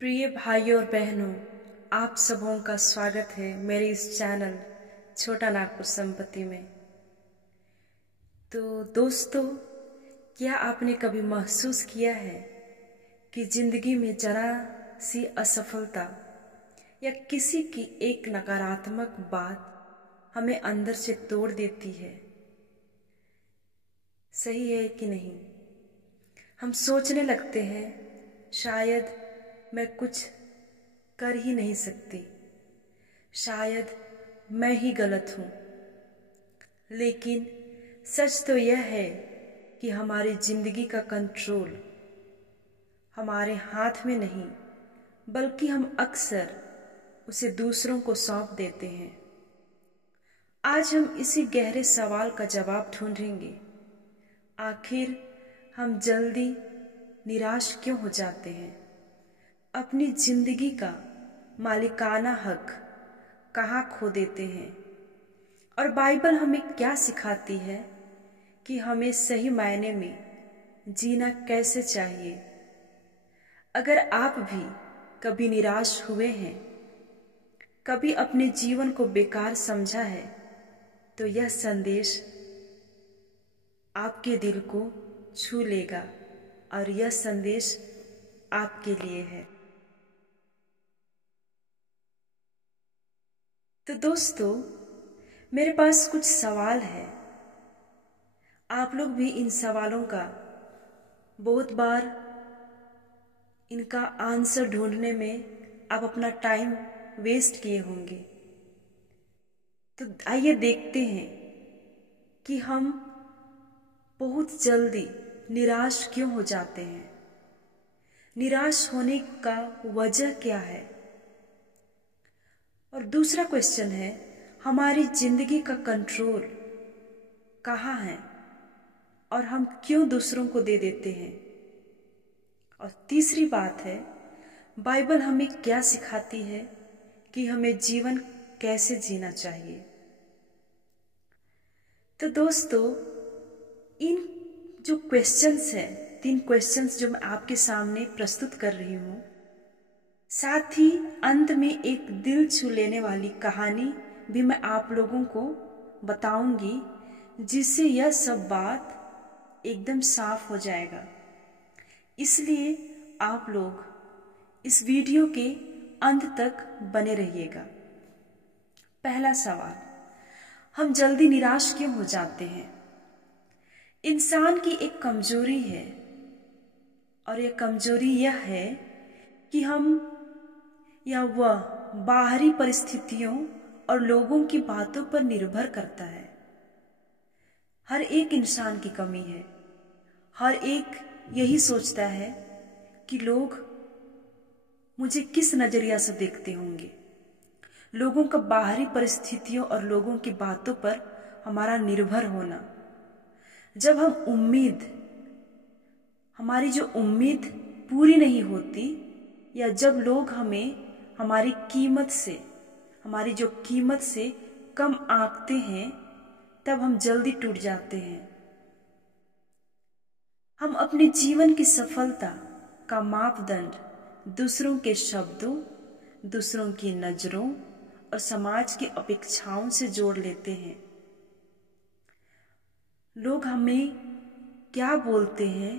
प्रिय भाइयों और बहनों, आप सबों का स्वागत है मेरे इस चैनल छोटा नागपुर संपत्ति में। तो दोस्तों, क्या आपने कभी महसूस किया है कि जिंदगी में जरा सी असफलता या किसी की एक नकारात्मक बात हमें अंदर से तोड़ देती है? सही है कि नहीं? हम सोचने लगते हैं शायद मैं कुछ कर ही नहीं सकती, शायद मैं ही गलत हूँ। लेकिन सच तो यह है कि हमारी जिंदगी का कंट्रोल हमारे हाथ में नहीं, बल्कि हम अक्सर उसे दूसरों को सौंप देते हैं। आज हम इसी गहरे सवाल का जवाब ढूंढेंगे। आखिर हम जल्दी निराश क्यों हो जाते हैं? अपनी जिंदगी का मालिकाना हक कहाँ खो देते हैं? और बाइबल हमें क्या सिखाती है कि हमें सही मायने में जीना कैसे चाहिए? अगर आप भी कभी निराश हुए हैं, कभी अपने जीवन को बेकार समझा है, तो यह संदेश आपके दिल को छू लेगा और यह संदेश आपके लिए है। तो दोस्तों, मेरे पास कुछ सवाल है। आप लोग भी इन सवालों का बहुत बार इनका आंसर ढूंढने में आप अपना टाइम वेस्ट किए होंगे। तो आइए देखते हैं कि हम बहुत जल्दी निराश क्यों हो जाते हैं। निराश होने का वजह क्या है? और दूसरा क्वेश्चन है, हमारी जिंदगी का कंट्रोल कहाँ है और हम क्यों दूसरों को दे देते हैं? और तीसरी बात है, बाइबल हमें क्या सिखाती है कि हमें जीवन कैसे जीना चाहिए? तो दोस्तों, इन जो क्वेश्चंस हैं, 3 क्वेश्चंस जो मैं आपके सामने प्रस्तुत कर रही हूँ, साथ ही अंत में एक दिल छू लेने वाली कहानी भी मैं आप लोगों को बताऊंगी, जिससे यह सब बात एकदम साफ हो जाएगा। इसलिए आप लोग इस वीडियो के अंत तक बने रहिएगा। पहला सवाल, हम जल्दी निराश क्यों हो जाते हैं? इंसान की एक कमजोरी है, और यह कमजोरी यह है कि वह बाहरी परिस्थितियों और लोगों की बातों पर निर्भर करता है। हर एक इंसान की कमी है। हर एक यही सोचता है कि लोग मुझे किस नजरिया से देखते होंगे। लोगों का बाहरी परिस्थितियों और लोगों की बातों पर हमारा निर्भर होना। जब हमारी जो उम्मीद पूरी नहीं होती, या जब लोग हमें हमारी जो कीमत से कम आंकते हैं, तब हम जल्दी टूट जाते हैं। हम अपने जीवन की सफलता का मापदंड दूसरों के शब्दों, दूसरों की नजरों और समाज की अपेक्षाओं से जोड़ लेते हैं। लोग हमें क्या बोलते हैं,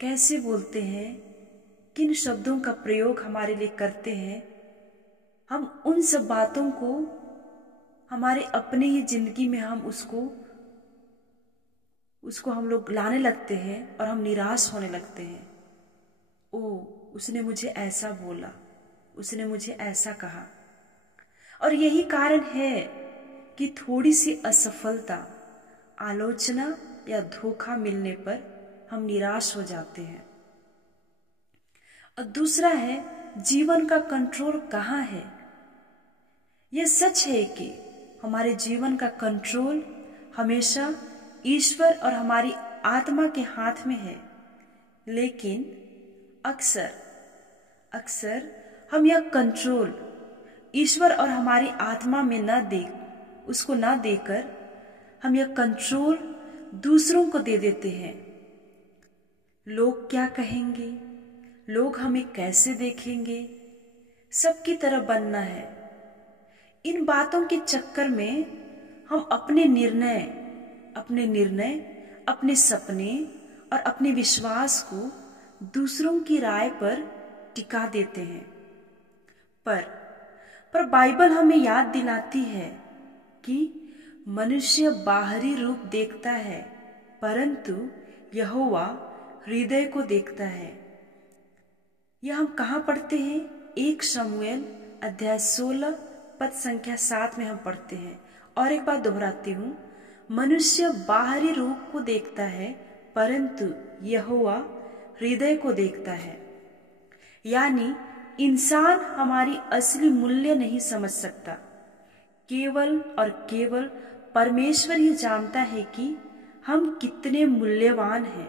कैसे बोलते हैं, किन शब्दों का प्रयोग हमारे लिए करते हैं, हम उन सब बातों को हमारे अपने ही जिंदगी में हम उसको हम लोग लाने लगते हैं और हम निराश होने लगते हैं। उसने मुझे ऐसा बोला, उसने मुझे ऐसा कहा। और यही कारण है कि थोड़ी सी असफलता, आलोचना या धोखा मिलने पर हम निराश हो जाते हैं। और दूसरा है, जीवन का कंट्रोल कहाँ है? यह सच है कि हमारे जीवन का कंट्रोल हमेशा ईश्वर और हमारी आत्मा के हाथ में है। लेकिन अक्सर हम यह कंट्रोल ईश्वर और हमारी आत्मा में उसको न देकर हम यह कंट्रोल दूसरों को दे देते हैं। लोग क्या कहेंगे, लोग हमें कैसे देखेंगे, सबकी तरह बनना है। इन बातों के चक्कर में हम अपने निर्णय, अपने सपने और अपने विश्वास को दूसरों की राय पर टिका देते हैं। पर बाइबल हमें याद दिलाती है कि मनुष्य बाहरी रूप देखता है, परंतु यहोवा हृदय को देखता है। यह हम कहाँ पढ़ते हैं? 1 शमूएल अध्याय 16 पद संख्या 7 में हम पढ़ते हैं। और एक बात दोहराती हूँ, मनुष्य बाहरी रूप को देखता है, परंतु यहोवा हृदय को देखता है। यानी इंसान हमारी असली मूल्य नहीं समझ सकता। केवल और केवल परमेश्वर ही जानता है कि हम कितने मूल्यवान हैं।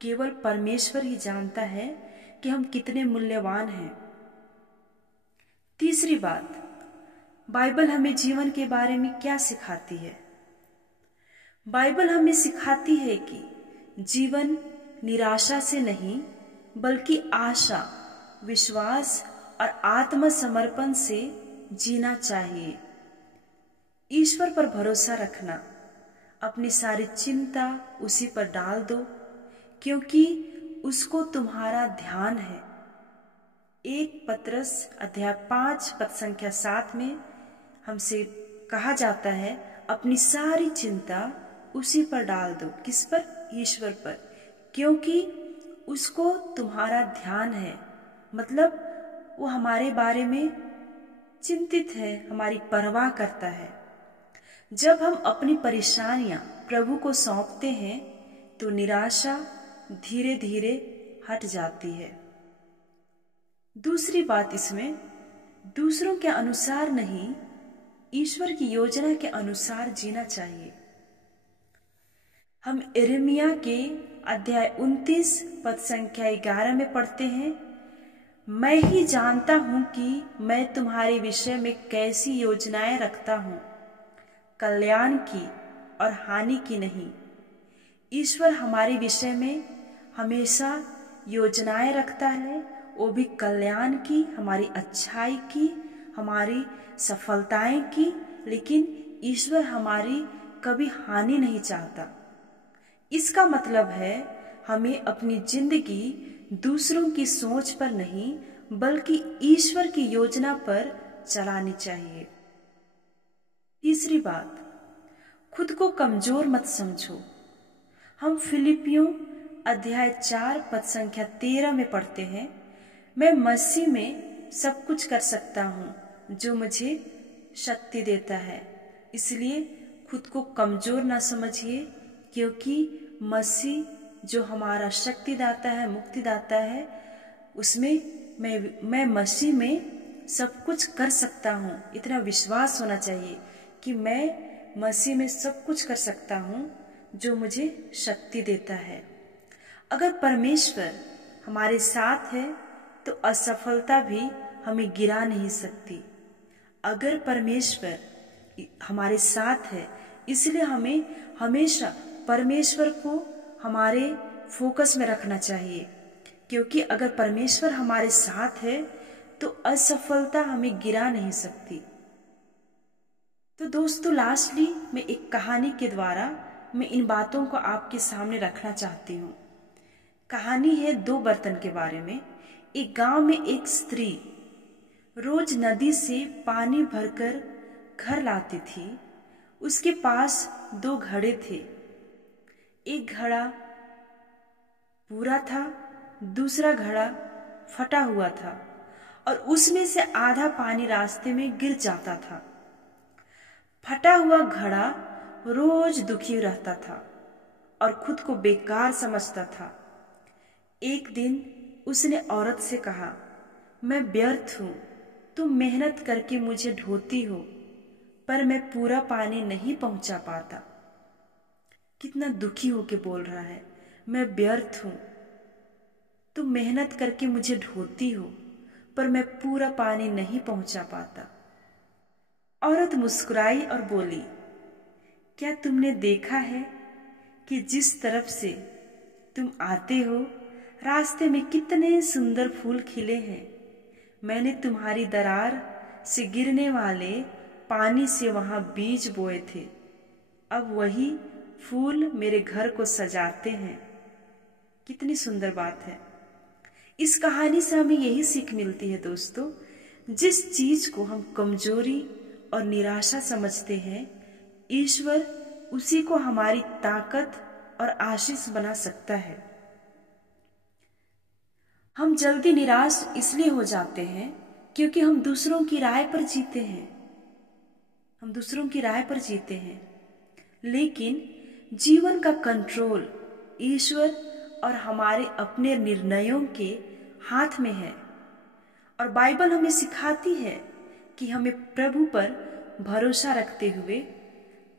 केवल परमेश्वर ही जानता है कि हम कितने मूल्यवान हैं। तीसरी बात, बाइबल हमें जीवन के बारे में क्या सिखाती है? बाइबल हमें सिखाती है कि जीवन निराशा से नहीं, बल्कि आशा, विश्वास और आत्मसमर्पण से जीना चाहिए। ईश्वर पर भरोसा रखना, अपनी सारी चिंता उसी पर डाल दो, क्योंकि उसको तुम्हारा ध्यान है। 1 पतरस अध्याय 5 पद संख्या 7 में हमसे कहा जाता है, अपनी सारी चिंता उसी पर डाल दो। किस पर? ईश्वर पर, क्योंकि उसको तुम्हारा ध्यान है। मतलब वो हमारे बारे में चिंतित है, हमारी परवाह करता है। जब हम अपनी परेशानियां प्रभु को सौंपते हैं तो निराशा धीरे धीरे हट जाती है। दूसरी बात, इसमें दूसरों के अनुसार नहीं, ईश्वर की योजना के अनुसार जीना चाहिए। हम यिर्मयाह के अध्याय 29 पद संख्या 11 में पढ़ते हैं, मैं ही जानता हूं कि मैं तुम्हारे विषय में कैसी योजनाएं रखता हूं, कल्याण की और हानि की नहीं। ईश्वर हमारे विषय में हमेशा योजनाएं रखता है, वो भी कल्याण की, हमारी अच्छाई की, हमारी सफलताएं की। लेकिन ईश्वर हमारी कभी हानि नहीं चाहता। इसका मतलब है हमें अपनी जिंदगी दूसरों की सोच पर नहीं, बल्कि ईश्वर की योजना पर चलानी चाहिए। तीसरी बात, खुद को कमजोर मत समझो। हम फिलिपियों अध्याय 4 पद संख्या 13 में पढ़ते हैं, मैं मसीह में सब कुछ कर सकता हूँ जो मुझे शक्ति देता है। इसलिए खुद को कमजोर ना समझिए, क्योंकि मसीह जो हमारा शक्तिदाता है, मुक्तिदाता है, उसमें मैं मसीह में सब कुछ कर सकता हूँ। इतना विश्वास होना चाहिए कि मैं मसीह में सब कुछ कर सकता हूँ जो मुझे शक्ति देता है। अगर परमेश्वर हमारे साथ है तो असफलता भी हमें गिरा नहीं सकती। अगर परमेश्वर हमारे साथ है, इसलिए हमें हमेशा परमेश्वर को हमारे फोकस में रखना चाहिए, क्योंकि अगर परमेश्वर हमारे साथ है तो असफलता हमें गिरा नहीं सकती। तो दोस्तों, लास्टली मैं एक कहानी के द्वारा मैं इन बातों को आपके सामने रखना चाहती हूँ। कहानी है 2 बर्तन के बारे में। एक गांव में एक स्त्री रोज नदी से पानी भरकर घर लाती थी। उसके पास 2 घड़े थे। एक घड़ा पूरा था, दूसरा घड़ा फटा हुआ था और उसमें से आधा पानी रास्ते में गिर जाता था। फटा हुआ घड़ा रोज दुखी रहता था और खुद को बेकार समझता था। एक दिन उसने औरत से कहा, मैं व्यर्थ हूं, तुम मेहनत करके मुझे ढोती हो, पर मैं पूरा पानी नहीं पहुंचा पाता। कितना दुखी होके बोल रहा है, मैं व्यर्थ हूं, तुम मेहनत करके मुझे ढोती हो, पर मैं पूरा पानी नहीं पहुंचा पाता। औरत मुस्कुराई और बोली, क्या तुमने देखा है कि जिस तरफ से तुम आते हो रास्ते में कितने सुंदर फूल खिले हैं। मैंने तुम्हारी दरार से गिरने वाले पानी से वहां बीज बोए थे। अब वही फूल मेरे घर को सजाते हैं। कितनी सुंदर बात है। इस कहानी से हमें यही सीख मिलती है दोस्तों, जिस चीज को हम कमजोरी और निराशा समझते हैं, ईश्वर उसी को हमारी ताकत और आशीष बना सकता है। हम जल्दी निराश इसलिए हो जाते हैं क्योंकि हम दूसरों की राय पर जीते हैं। लेकिन जीवन का कंट्रोल ईश्वर और हमारे अपने निर्णयों के हाथ में है। और बाइबल हमें सिखाती है कि हमें प्रभु पर भरोसा रखते हुए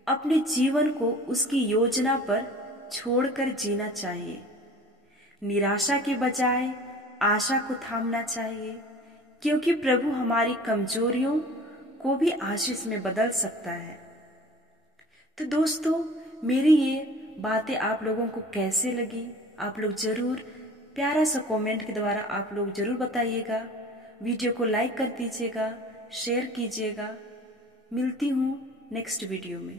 अपने जीवन को उसकी योजना पर छोड़कर जीना चाहिए। निराशा के बजाय आशा को थामना चाहिए, क्योंकि प्रभु हमारी कमजोरियों को भी आशीष में बदल सकता है। तो दोस्तों, मेरी ये बातें आप लोगों को कैसे लगी, आप लोग जरूर प्यारा सा कमेंट के द्वारा आप लोग जरूर बताइएगा। वीडियो को लाइक कर दीजिएगा, शेयर कीजिएगा। मिलती हूँ नेक्स्ट वीडियो में।